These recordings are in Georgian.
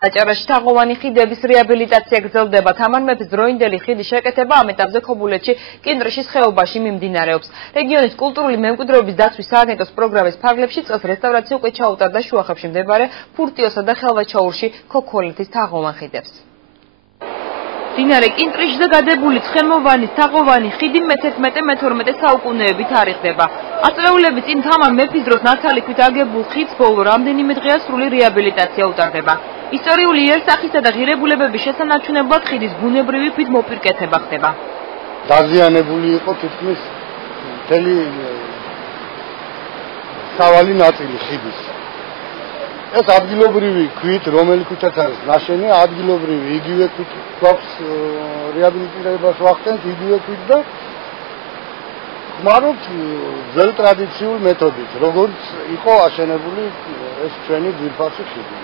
აჭარაში თაღოვანი ხიდების რეაბილიტაცია გრძელდება. თამარ მეფის დროინდელი ხიდის შეკეთება ამ ეტაპზე ქობულეთში, კინტრიშის ხეობაში მიმდინარეობს. რეგიონის კულტურული მემკვიდრეობის დაცვის სააგენტოს პროგრამის ფარგლებში წელს რესტავრაცია უკვე ჩაუტარდა შუახებში მდებარე ფურტიოსა და ხელვაჩაურში ქოქოლეთის თაღოვან ხიდებს. მდინარე კინტრიშზე გადებული ცხენმოვანის თაღოვანი ხიდი მე-11-მე-12 საუკუნეებით თარიღდება. ათწლეულების წინ თამარ მეფის დროს ნათალი ქვით აგებულ ხიდს ბოლო რამდენიმე დღეა სრული რეაბილიტაცია utardeba. ისტორიული იერსახისა და ღირებულებების შესანარჩუნებლად ხიდის ბუნებრივი ქვით მოპირკეთება ხდება. დაზიანებული იყო თითქმის მთელი სავალი ნაწილი ხიდის. ეს ადგილობრივი ქვით, რომელი ქვითაც არის ნაშენი, ადგილობრივი იგივე ქვით გვაქვს რეაბილიტირებას ვახდენთ იგივე ქვით და ხმარობთ ძველ ტრადიციულ მეთოდით, როგორც იყო აშენებული ეს ჩვენი ძვირფასი ხიდი.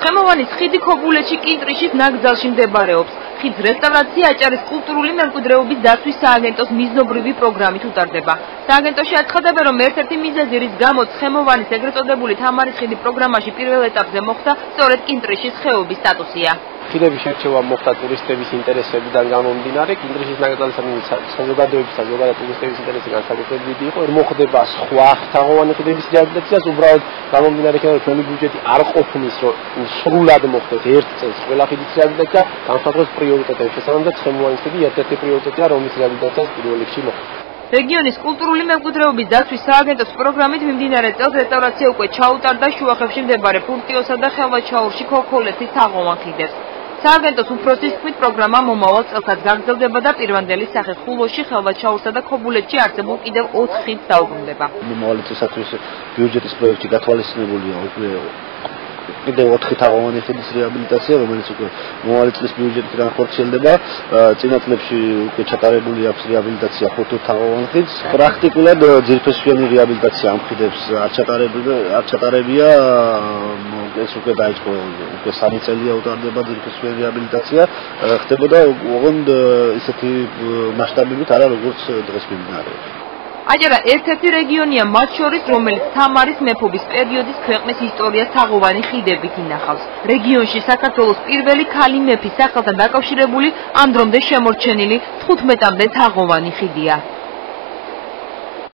ცხენმოვანის ხიდი ქობულეთში კინტრიშის ნაკრძალში მდებარეობს. ხიდს რესტავრაცია აჭარის კულტურული მემკვიდრეობის დაცვის სააგენტოს მიზნობრივი პროგრამით utardeba. სააგენტოში აცხადებენ, რომ ერთ-ერთი მიზეზი, რის გამოც ცხენმოვანის ეგრეთ წოდებული თამარის ხიდი პროგრამაში პირველ ეტაპზე მოხდა, სწორედ კინტრიშის ხეობის სტატუსია. ხიდების შერჩევა მოხდა ტურისტების ინტერესებიდან გამომდინარე, კინტრიშის ნაკრძალისადმი საზოგადოების და ზოგადად ტურისტების ინტერესიდან საკუთრებული იყო, რომ მოხდება სხვა თაღოვანი ხიდების რეაბილიტაციას, უბრალოდ გამომდინარე იქიდან, რომ ჩვენი ბიუჯეტი არ ყოფნის, რომ სრულად მოხდეს ერთ წელს ყველა ხიდის რეაბილიტაცია, განსაკუთრებით პრიორიტეტების შესაბამისად ცხენმოვანის ხიდი ერთ-ერთი პრიორიტეტია, რომლის რეაბილიტაციას პირველ რიგში მოხდა. რეგიონის კულტურული მემკვიდრეობის დაცვის სააგენტოს პროგრამით მიმდინარე წელს რესტავრაცია უკვე ჩაუტარდა შუახებში მდებარე ფურტიოსა და ხელვაჩაურში ქოქოლეთის თაღოვან ხიდებს. სააგენტოს უფროსის თქმით, პროგრამა მომავალ წელსაც გაგრძელდება და პირვანდელი სახით ხულოში, ხელვაჩაურსა და ქობულეთში არსებულ კიდევ 4 ხიდს დაუბრუნდება. მომავალ წელსათვის ბიუჯეტის პროექტი გათვალისწინებულია უკვე კიდევ 4 თაღოვანი ხიდის რეაბილიტაცია, რომელიც უკვე მომავალ წლის ბიუჯეტიდან ხორციელდება. წინა წლებში უკვე ჩატარებული აქვს რეაბილიტაცია 5 თაღოვან ხიდს. პრაქტიკულად ძირფესვიანი რეაბილიტაცია ამ ხიდებს არ ჩატარებია. ეს უკვე დაიწყო, უკვე 3 წელია utardeba ძირფესვიანი რეაბილიტაცია. ხდებოდა ოღონდ ისეთი მასშტაბებით არა, როგორც დღეს მიმდინარეობს. აჭარა ერთ-ერთი რეგიონია მათ შორის, რომელიც თამარის მეფობის პერიოდის ქვეყნის ისტორიას თაღოვანი ხიდებით ინახავს. რეგიონში საქართველოს პირველი ქალი მეფის სახელთან დაკავშირებული ამ დრომდე შემორჩენილი 15-მდე თაღოვანი ხიდია.